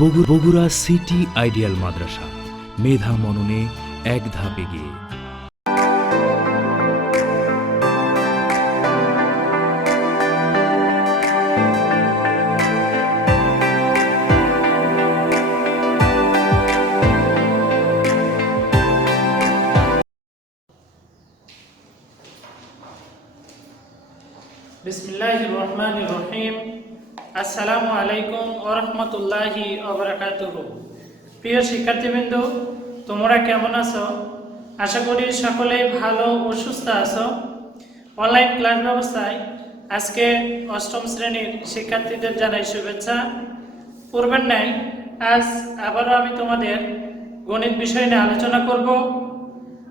Bogura city ideal মাদ্রাসা, মেধা মননে এক ধাপ এগিয়ে। বিসমিল্লাহির রহমানির রহিম। আসসালামু আলাইকুম ওয়া রাহমাতুল্লাহি ওয়া বারাকাতুহু। প্রিয় শিক্ষার্থীবৃন্দ, তোমরা কেমন আছো? আশা করি সকলেই ভালো ও সুস্থ আছো। অনলাইন ক্লাস ব্যবস্থায় আজকে অষ্টম শ্রেণীর শিক্ষার্থীদের জানাই শুভেচ্ছা। পূর্বের ন্যায় আজ আবারও আমি তোমাদের গণিত বিষয় নিয়ে আলোচনা করব।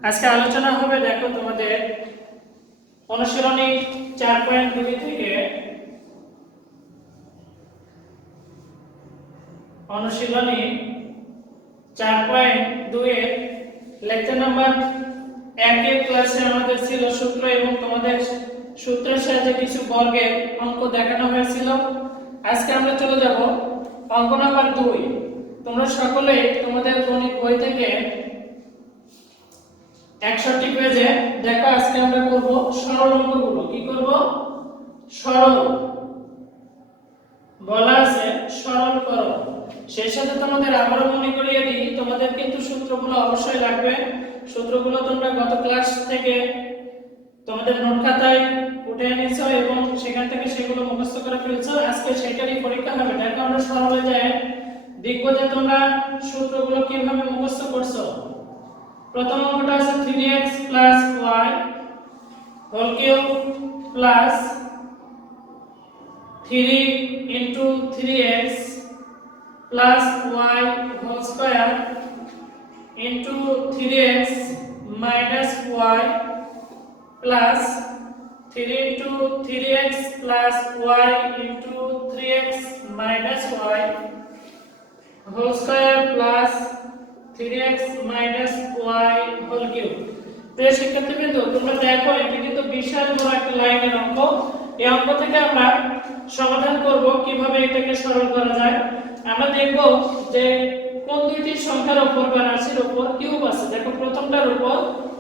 আজকে আলোচনা হবে, দেখো, তোমাদের অনুশীলনী 4.2 থেকে অনুশীলনী 4.2 এর লেকচার নাম্বার 1 এর ক্লাসে আমাদের ছিল সূত্র এবং তোমাদের সূত্রের সাহায্যে কিছু বর্গের অঙ্ক দেখানো হয়েছিল। আজকে আমরা চলে যাব অঙ্ক নাম্বার 2। তোমরা সকলে তোমাদের গণিত বই থেকে 61 পেজে দেখো, আজকে আমরা করব সরল অঙ্কগুলো। কি করব? সরল। বলা আছে সরল করো। সেই সাথে তোমাদের আবারও মনে করিয়ে দিই, তোমাদের কিন্তু সূত্রগুলো অবশ্যই লাগবে। সূত্রগুলো তোমরা গত ক্লাস থেকে তোমাদের নোট খাতায় উঠে এনেছো এবং সেখান থেকে সেগুলো মুখস্থ করে ফেলছো। আজকে সেটারই পরীক্ষা হবে। দেখো, আমরা সরলে যাই দেখব যে তোমরা সূত্রগুলো কিভাবে মুখস্থ করছো। প্রথম অঙ্কটা আছে 3x y whole cube plus 3 into 3x plus y whole square into 3x minus y plus 3 into 3x plus y into 3x minus y whole square plus 3x minus y whole cube। প্রিয় শিক্ষার্থীবৃন্দ, তোমরা দেখো, এটা কিন্তু বিশাল বড় একটা লাইনের অঙ্ক। এই অঙ্ক থেকে আমরা সমাধান করব কিভাবে এটাকে সরল করা যায়। আমরা দেখব যে কোন দুইটি সংখ্যার উপর বা রাশির উপর কিউব আছে। দেখো, প্রথমটার উপর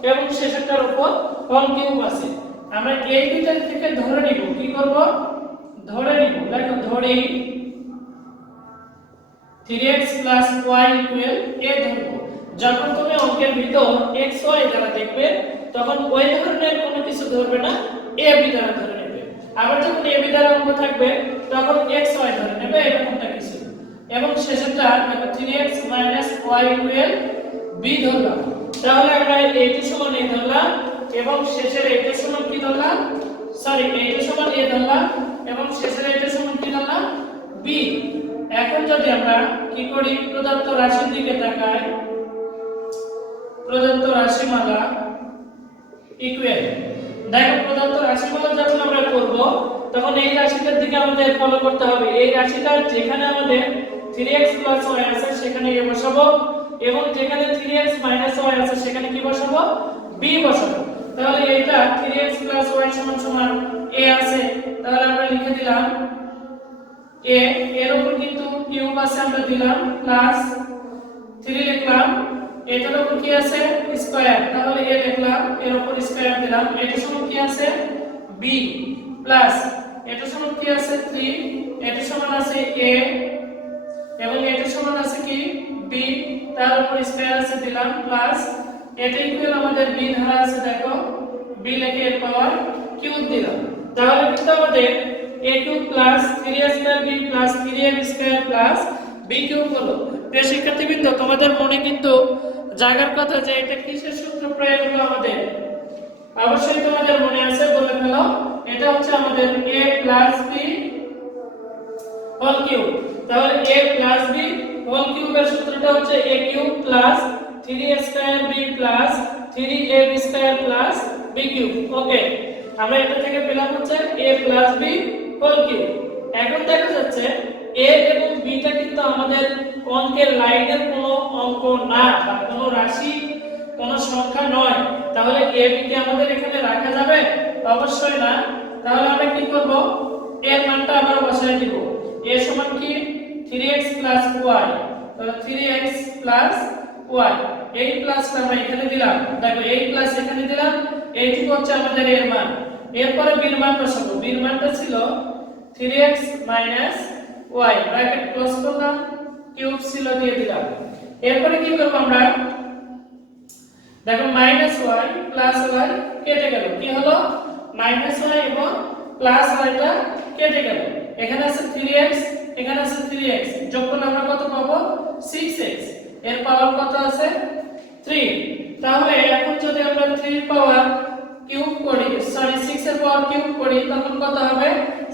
এবং শেষেরটার উপর হোল কিউব আছে। আমরা এই দুইটা থেকে ধরে নিব। কি করব? ধরে নিব। দেখো, ধরি 3x y a ধরব। যখন তুমি অঙ্কের ভিতর x y দ্বারা দেখবে, তখন ওই ধরনের কোনো কিছু ধরবে না, a b দ্বারা ধরে নেবে। আবার যখন a b দ্বারা অঙ্ক থাকবে, তখন x y ধরে নেবে, এরকমটা কিছু। এবং শেষেরটা দেখো 3x y b ধরলাম। তাহলে আমরা এইটা সমান a ধরলাম এবং শেষের এইটা সমান কি ধরলাম? এইটা সমান a ধরলাম এবং শেষের এইটা সমান কি ধরলাম? b। এখন যদি আমরা কি করি, প্রদত্ত রাশির দিকে তাকাই, প্রদত্ত রাশিমালা ইকুয়াল। দেখো, প্রদত্ত রাশিমালা যখন আমরা করব, তখন এই রাশিটার দিকে আমাদের ফলো করতে হবে। এই রাশিটার যেখানে আমাদের 3x y আছে সেখানে a বসাবো এবং যেখানে 3x y আছে সেখানে কি বসাবো? b বসাবো। তাহলে এটা 3x y সমান a আছে, তাহলে আমরা লিখে দিলাম a। এর উপর কিন্তু কিউব আছে, আমরা দিলাম প্লাস 3 লিখলাম। এটার উপর কি আছে? স্কয়ার, তাহলে a লিখলাম, এর উপর স্কয়ার দিলাম। এটা সমান কি আছে? b প্লাস এটা সমান কি আছে? 3, এটা সমান আছে a এবং এটা সমান আছে কি? b, তার উপর স্কয়ার আছে দিলাম প্লাস এটা ইকুয়াল আমাদের b ধরা আছে। দেখো, b লিখে এর পাওয়ার কিউব দিলাম। তাহলে কিন্তু আমাদের a cube plus 3a square b plus 3ab square plus b cube হলো। প্রিয় শিক্ষার্থীবৃন্দ, তোমাদের মনে কিন্তু জায়গার কথা যে এটা কিসের সূত্র প্রয়োগ হলো আমাদের, অবশ্যই তোমাদের মনে আছে, বলে ফেলো। এটা হচ্ছে আমাদের a plus b whole cube. তাহলে a প্লাস b হোল কিউবের সূত্রটা হচ্ছে a cube plus 3a square b plus 3ab square plus b cube. Okay, আমরা এটা থেকে পেলাম হচ্ছে a plus b whole cube. এখন দেখা যাচ্ছে a এবং b টা কিন্তু আমাদের অঙ্কের লাইনের কোনো অঙ্ক না বা কোনো রাশি, কোনো সংখ্যা নয়। তাহলে a b কে আমাদের এখানে রাখা যাবে? অবশ্যই না। তাহলে আমরা কি করব? এর মানটা আবার বসাই দিব। a সমান কি? 3x y, তাহলে 3x y, এই প্লাসটা আমরা এখানে দিলাম, দেখো এই প্লাস এখানে দিলাম, এইটুকু হচ্ছে আমাদের এর মান। এরপরে b এর মান বসাবো, b এর মানটা ছিল 3x y, ব্র্যাকেট ক্লোজ করলাম, কিউব ছিল দিয়ে দিলাম। এরপরে কি করব আমরা, দেখো -y প্লাস y কেটে গেল, কি হলো -y এবং প্লাস y টা কেটে গেল। এখানে আছে 3x, এখানে আছে 3x, যোগ করলে আমরা কত পাবো 6x, এর পাওয়ার কত আছে 3। তাহলে এখন যদি আমরা 3 পাওয়ার কিউব করি, সরি 6 এর পাওয়ার কিউব করি, তখন কত হবে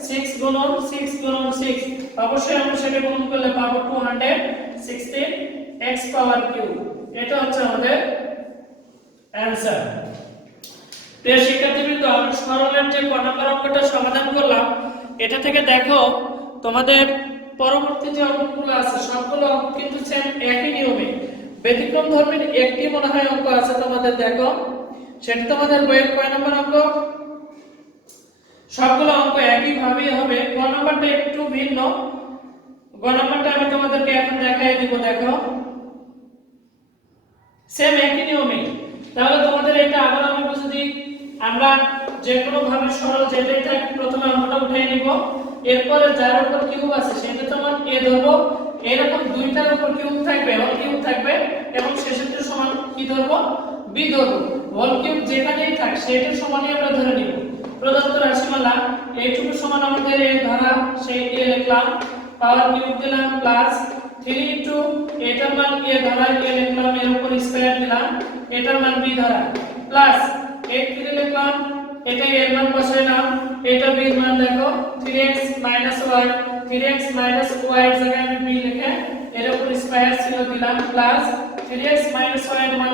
6 গুণন 6 গুণন 6, অবশ্যই আমরা সেটা গুণ করলে পাবো 216x পাওয়ার কিউব। এটা হচ্ছে আমাদের অ্যানসার। প্রিয় শিক্ষার্থীবৃন্দ, আমরা সরলের যে ক নাম্বার অঙ্কটা সমাধান করলাম, এটা থেকে দেখো তোমাদের পরবর্তী যে অঙ্কগুলো আছে সবগুলো অঙ্ক কিন্তু সেম একই নিয়মে, ব্যতিক্রম ধর্মের একটি মনে হয় অঙ্ক আছে তোমাদের, দেখো সেটা তোমাদের বইয়ের কয় নাম্বার অঙ্ক, সবগুলো অঙ্ক একই ভাবেই হবে, ক নাম্বারটা একটু ভিন্ন। গ নাম্বারটা আমি তোমাদেরকে এখন দেখাই দিব, দেখো সেম একই নিয়মে। তাহলে তোমাদের এটা আবার আমি বুঝে দিই, আমরা যে কোনো ভাবে সরল যেটাই থাক প্রথমে অঙ্কটা উঠিয়ে নিব, এরপরে যার উপর কিউব আছে সেটা তোমার a ধরবো, এরকম দুইটার উপর কিউব থাকবে, হোল কিউব থাকবে, এবং শেষেরটা সমান কি ধরবো b ধরবো। হোল কিউব যেখানেই থাক সেটার সমানই আমরা ধরে নিব। প্রদত্ত রাশিমালা এইটুকু সমান আমাদের a ধরা, সেই a লিখলাম, পাওয়ার কিউব দিলাম প্লাস 3 ইনটু এটার মান a ধরা, a লিখলাম, এর উপর স্কয়ার দিলাম, এটার মান b ধরা, প্লাস 8 3 লিখলাম, এটা এর মান বসাইলাম, এটা b এর মান দেখো 3x y, 3x y এর জায়গায় আমি b লিখে এর উপর স্কয়ার ছিল দিলাম, প্লাস 3x y এর মান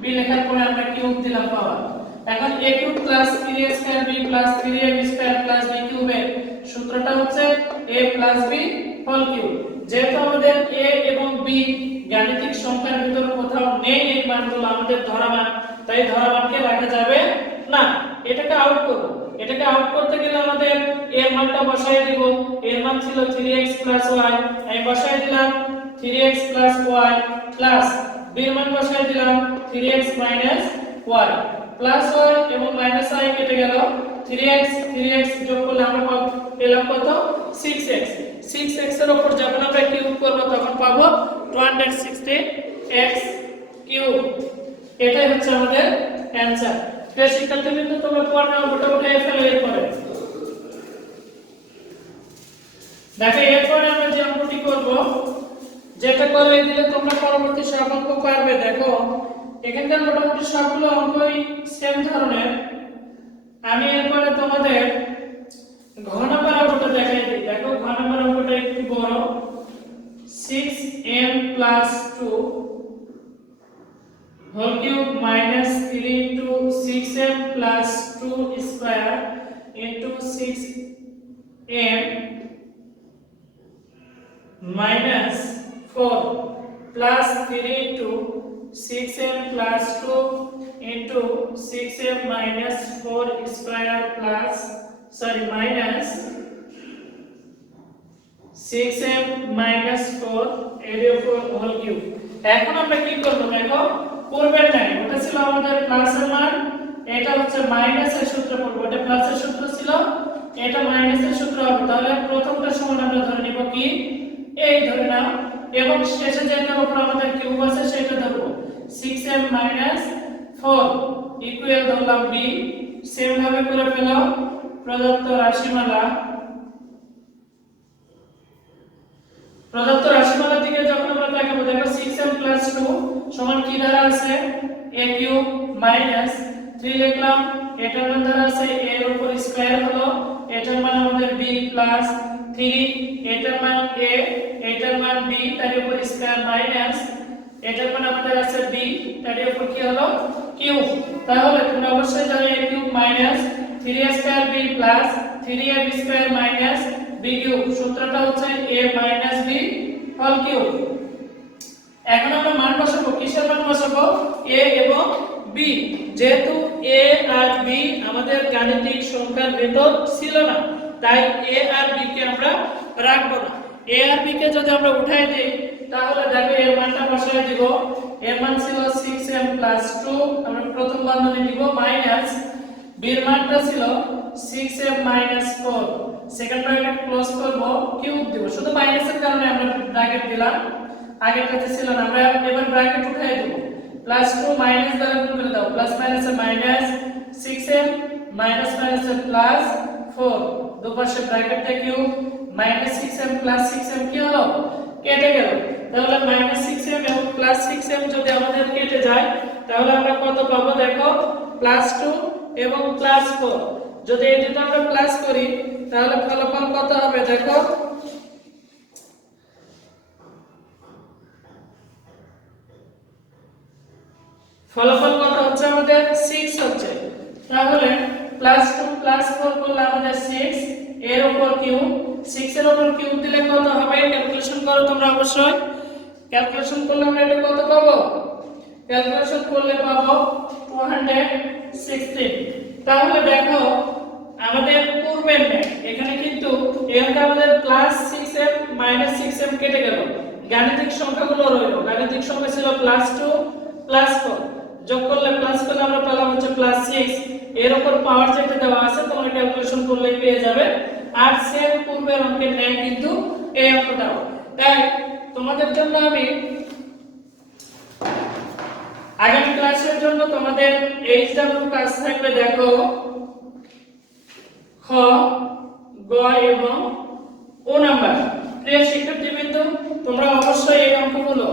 b লেখার পরে আমরা কিউব দিলাম পাওয়ার। এখন a cube plus 3a square b plus 3ab square plus b কিউবের সূত্রটা হচ্ছে a plus b whole cube. যেহেতু আমাদের a এবং b গাণিতিক সংখ্যার ভিতর কোথাও নেই এই মানগুলো আমাদের ধরা মান, তাই ধরা মানকে রাখা যাবে না, এটাকে আউট করব। এটাকে আউট করতে গেলে আমাদের এর মানটা বসাই দিব, এর মান ছিল 3x y, আমি বসাই দিলাম 3x y, প্লাস b এর মান বসাই দিলাম 3x y, প্লাস y এবং মাইনাস y কেটে গেল, 3x যোগ করলে আমরা পেলাম কত 6x। 6x এর উপর যখন আমরা কিউব করব তখন পাবো 260x কিউব। এটাই হচ্ছে আমাদের অ্যানসার। প্রিয় শিক্ষার্থীবৃন্দ, তোমরা পড়ার অঙ্কটা উঠিয়ে ফেলো। দেখো এরপরে আমরা যে অঙ্কটি করব, যেটা করে দিলে তোমরা পরবর্তী সব অঙ্ক পারবে। দেখো এখানকার মোটামুটি সবগুলো অঙ্কই সেম ধরনের। আমি এরপরে তোমাদের ঘ নাম্বার অঙ্কটা দেখাই দিই। দেখো ঘ নাম্বার অঙ্কটা একটু বড়, 6m + 2 whole cube minus 3 into 6m plus 2 square into 6m minus 4 plus 3 into 6m plus 2 into 6m minus 4 square plus minus 6m minus 4 এর উপর হোল কিউব। এখন আমরা কি করব, দেখো পূর্বের নাই ওটা ছিল আমাদের প্লাসের মান, এটা হচ্ছে মাইনাসের সূত্র পড়ব, এটা প্লাসের সূত্র ছিল, এটা মাইনাসের সূত্র হবে। তাহলে প্রথমটা সমান আমরা ধরে নিব কি এই ধরে নাও, এবং শেষে যেটার উপর আমাদের কিউব আছে সেটা ধরব 6m - 4 ইকুয়াল ধরলাম b। সেম ভাবে করে ফেলো প্রদত্ত রাশিমালার দিকে যখন আমরা তাকাবো, দেখো 6m + 2 সমান কি দ্বারা আছে a কিউব মাইনাস 3 লিখলাম, এটার মান দ্বারা আছে a এর উপর স্কয়ার হলো, এটার মান আমাদের b প্লাস 3, এটার মান a, এটার মান b, তার উপর স্কয়ার মাইনাস এটার মান আমাদের আছে b, তার উপর কি হলো কিউব। তাহলে তোমরা অবশ্যই জানো a cube minus 3a square b plus 3ab square minus b cube, সূত্রটা হচ্ছে a minus b whole cube. এখন আমরা মান বসাবো, কিসের মান বসাবো a এবং b। যেহেতু a আর b আমাদের গাণিতিক সংখ্যার ভেতর ছিল না, তাই a আর b কে আমরা রাখবো না। এ আর বি কে যদি আমরা উঠাই দিই তাহলে দেখো এর মানটা বসাই দিব। এর মান ছিল 6m + 2, আমরা প্রথম বন্ধনী দিব মাইনাস বি এর মানটা ছিল 6m - 4, সেকেন্ড ব্র্যাকেট ক্লোজ করব, কিউব দিব, শুধু মাইনাসের কারণে আমরা ব্র্যাকেট দিলাম, আগেরটাতে ছিল না। আমরা এবার ব্র্যাকেট উঠাই দেব, +2 মাইনাস দ্বারা গুণ করে দাও, প্লাস মাইনাসে মাইনাস, 6m মাইনাস মাইনাসে প্লাস 4, দুপাশে ব্র্যাকেট দিয়ে কিউব, -6m + 6m কি হলো, কেটে গেল। তাহলে -6m এবং +6m যদি আমাদের কেটে যায় তাহলে আমরা কত পাবো দেখো, +2 এবং +4। যদি এই দুটো আমরা প্লাস করি তাহলে ফলাফল কত হবে দেখো, ফলাফল কত হচ্ছে আমাদের 6 হচ্ছে। তাহলে +2 +4 করলে আমাদের 6, এর উপর কিউব, 6 এর উপর কিউব দিলে কত হবে, ক্যালকুলেশন করো তোমরা অবশ্যই। ক্যালকুলেশন করলে আমরা এটা কত পাবো, ক্যালকুলেশন করলে পাবো 216। তাহলে দেখো আমাদের পূর্বের ন্যায় এখানে কিন্তু এখানে আমাদের +6m -6m কেটে গেল, গাণিতিক সংখ্যাগুলো রইল। গাণিতিক সংখ্যা ছিল +2 +4, যোগ করলে প্লাস করলে আমরা পেলাম হচ্ছে +6। এর উপর পাওয়ার যেটা দেওয়া আছে তোমরা ক্যালকুলেশন করলে পেয়ে যাবে। আর সেম পূর্বের অঙ্কের ন্যায় কিন্তু এই অঙ্কটাও। তাই তোমাদের জন্য আমি আগামী ক্লাসের জন্য তোমাদের এইচডব্লিউ কাজ থাকবে দেখো, খ, গ এবং ও নাম্বার। প্রিয় শিক্ষার্থীবৃন্দ, তোমরা অবশ্যই এই অঙ্কগুলো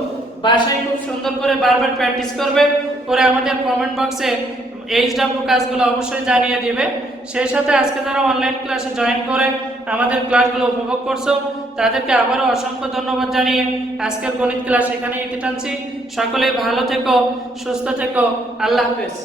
বাসায় খুব সুন্দর করে বারবার প্র্যাকটিস করবে, করে আমাদের কমেন্ট বক্সে এইচডব্লিউ কাজগুলো অবশ্যই জানিয়ে দিবে। সেই সাথে আজকে যারা অনলাইন ক্লাসে জয়েন করে আমাদের ক্লাসগুলো উপভোগ করছো তাদেরকে আবারও অসংখ্য ধন্যবাদ জানিয়ে আজকের গণিত ক্লাস এখানেই টানছি। সকলেই ভালো থেকো, সুস্থ থেকো, আল্লাহ হাফেজ।